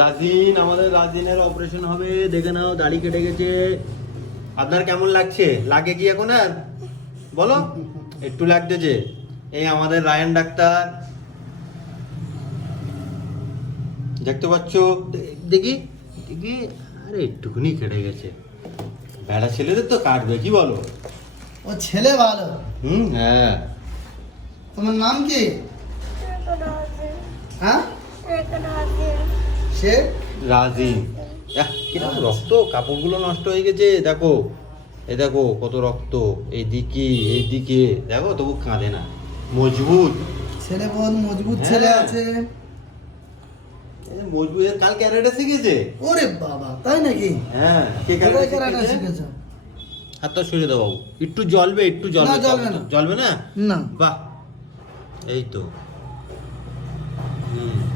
রাজিন, আমাদের রাজিনের অপারেশন হবে, দেখে নাও দাড়ি কেটে গেছে। আপনার কেমন লাগছে? লাগে কি এখন আর বলো? একটু লাগতেছে। এই আমাদের রায়ান ডাক্তার, দেখতে পাচ্ছ? দেখি দেখি, আরে একটুখানি কেটে গেছে। ভেড়া ছেলেদের তো কাটবে, কি বলো? ও ছেলে ভালো। হ্যাঁ। তোমার নাম কি? হ্যাঁ, শেখ রাজিন। কিরকম রক্ত, কাপড়গুলো নষ্ট হয়ে গেছে দেখো। এই দেখো কত রক্ত, এইদিকে এইদিকে দেখো, তবু কাঁদে না, মজবুত ছেলে, বহুত মজবুত হ্যাঁ। ছেলে আছে। মজবুত, কাল ক্যারেটে শিখেছে। ওরে বাবা, তাই নাকি? হ্যাঁ, কে কোথায় ক্যারেটে ক্যারাটে শিখেছে? শিখেছো? হাতটা সরিয়ে দাও বাবু, একটু জ্বলবে, একটু জ্বলবে। না, জ্বলবে না। জ্বলবে না? না, বাহ, এই তো।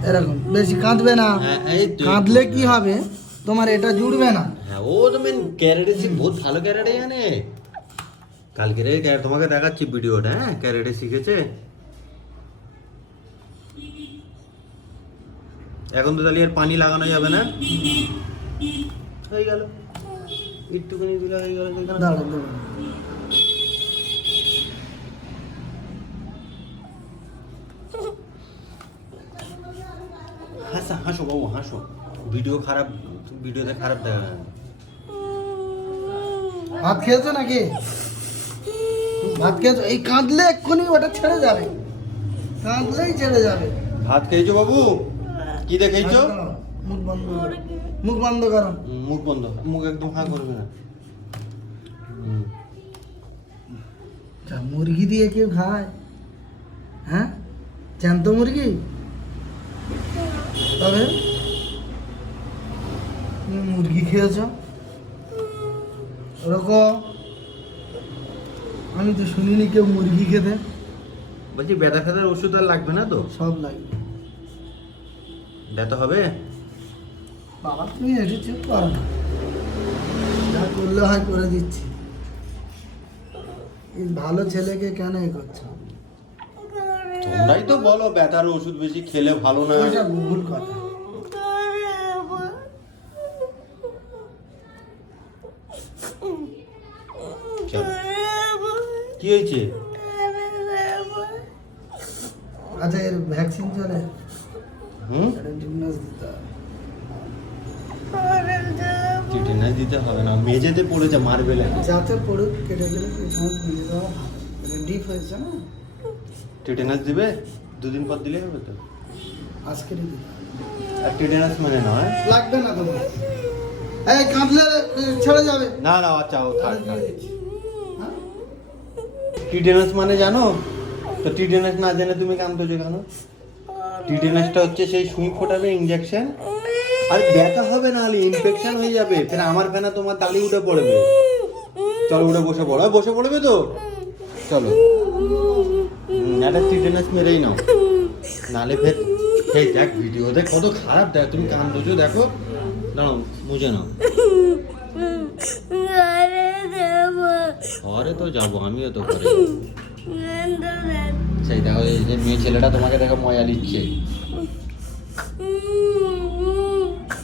এরকম বেশি কাঁদবে না। হ্যাঁ, এই তো। কাঁদলে কি হবে, তোমার এটা জুড়বে না। হ্যাঁ, ও তো মেন ক্যারেটে শিখ, বহুত ভালো ক্যারেটে জানে। কালকে রে তোমাকে দেখাচ্ছি ভিডিওটা। হ্যাঁ, ক্যারেটে শিখেছে। এখন তো তাহলে আর পানি লাগানো যাবে না, হয়ে গেল, একটুখানি দিলে হয়ে গেল। দাঁড়াও, দাঁড়াও। হাসো বাবু, হাসো। ভিডিও খারাপ, ভিডিওতে খারাপ দেখা যায়। ভাত খেয়েছো নাকি? ভাত খেয়েছো? এই কাঁদলে এক্ষুনি ওটা ছেড়ে যাবে, কাঁদলেই ছেড়ে যাবে। ভাত খেয়েছো বাবু? কি দিয়ে খেয়েছো? মুখ বন্ধ করো, মুখ বন্ধ করো। মুখ বন্ধ, মুখ একদম হা করবে না। আচ্ছা, মুরগি দিয়ে কেউ খায়? হ্যাঁ, জ্যান্ত মুরগি? তবে তুমি মুরগি খেয়েছ? ওরকম আমি তো শুনিনি কেউ মুরগি খেতে। বলছি ব্যথা ফেদার ওষুধ আর লাগবে না তো? সব লাগে। ব্যথা হবে? বাবা, তুমি এটি চুপ করো না, যা করলে হয় করে দিচ্ছি। এই ভালো ছেলেকে কেন এ করছো? তোমরাই তো বলো ব্যথার ওষুধ বেশি খেলে ভালো না। ওইটা ভুল কথা। চলো। কি হয়েছে? আচ্ছা, এর ভ্যাকসিন চলে? হুম, এটা টিটেনাস দিতে হবে। টিটেনাস দিতে হবে না, মেঝেতে পড়েছে মার্বেলে। যাতে পড়ুক, কেটে গেলে টিটেনাস দিয়ে দেওয়া। এটা ডিপ হয়েছে না? টিটেনাস দিবে, দুদিন পর দিলে হবে তো। আজকেরই দিতে হবে। আর টিটেনাস মানে নয়। লাগবে না তোমার। এই কাঁদলে ছেড়ে যাবে। না না, আচ্ছা ও থাক থাক। হ্যাঁ? টিটেনাস মানে জানো তো? টিটেনাস না জেনে তুমি কাঁদতেছো কেন? টিটেনাসটা হচ্ছে সেই সুই ফোটাবে ইনজেকশন, আর ব্যথা হবে না, হলে ইনফেকশন হয়ে যাবে, ফের আমার ফেনা তোমার তালি উঠে পড়বে। চলো উঠে বসে পড়ো, বসে পড়বে তো? চলো, একটা টিটেনাস মেরেই নাও, নালে ফের। এই দেখ ভিডিওতে কত খারাপ, দেখ তুমি কাঁদছো, দেখো। দাঁড়াও, মুছে নাও। ঘরে তো যাবো, আমিও তো ঘরে যাবো। সেই দেখো, এই যে মেয়ে ছেলেটা তোমাকে দেখো মজা নিচ্ছে।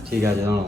ঠিক আছে, দাঁড়াও।